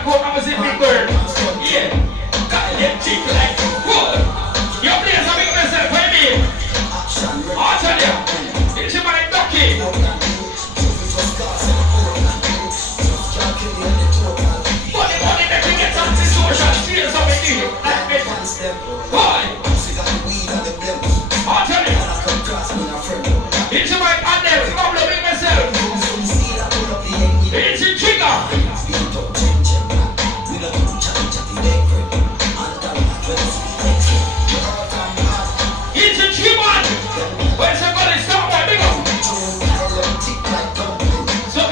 that code, I'm a big bird. Yeah. Got them cheap like good. Your place, I make myself, what do you mean? I'll tell you. It's your money ducky. Money that you get some situation, steal something new. That's it. Why? I'll tell you. It's your money and them, I'm loving myself. It's a trigger. It's a trigger. Where's somebody stop my big up? So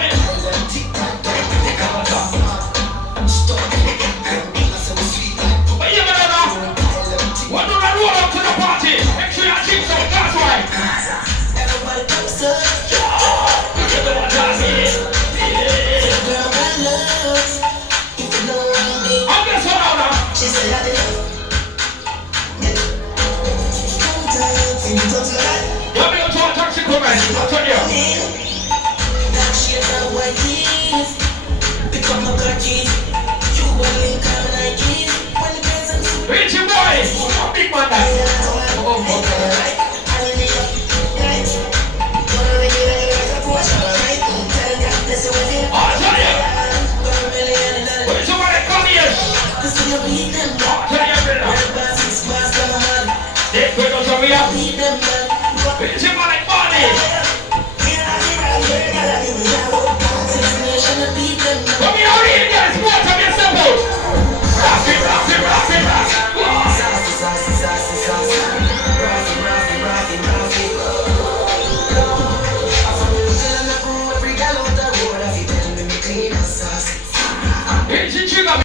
but you better know. When do I roll up to the party? Make sure you drink some, that's why. Everybody comes up. She said I did you're being to a toxic woman, I'll tell you. Black shades and white teeth. Pick up my car keys. You want link on my Nikes. When the girls are too Richie boy, a big man that. I'll tell you. When somebody come here, I'll tell you, brother. They put us over here. It's your money, money. Come here, hurry in, guys. Watch of yourself out. Rock it, rock it, rock it, rock it. It's a trigger.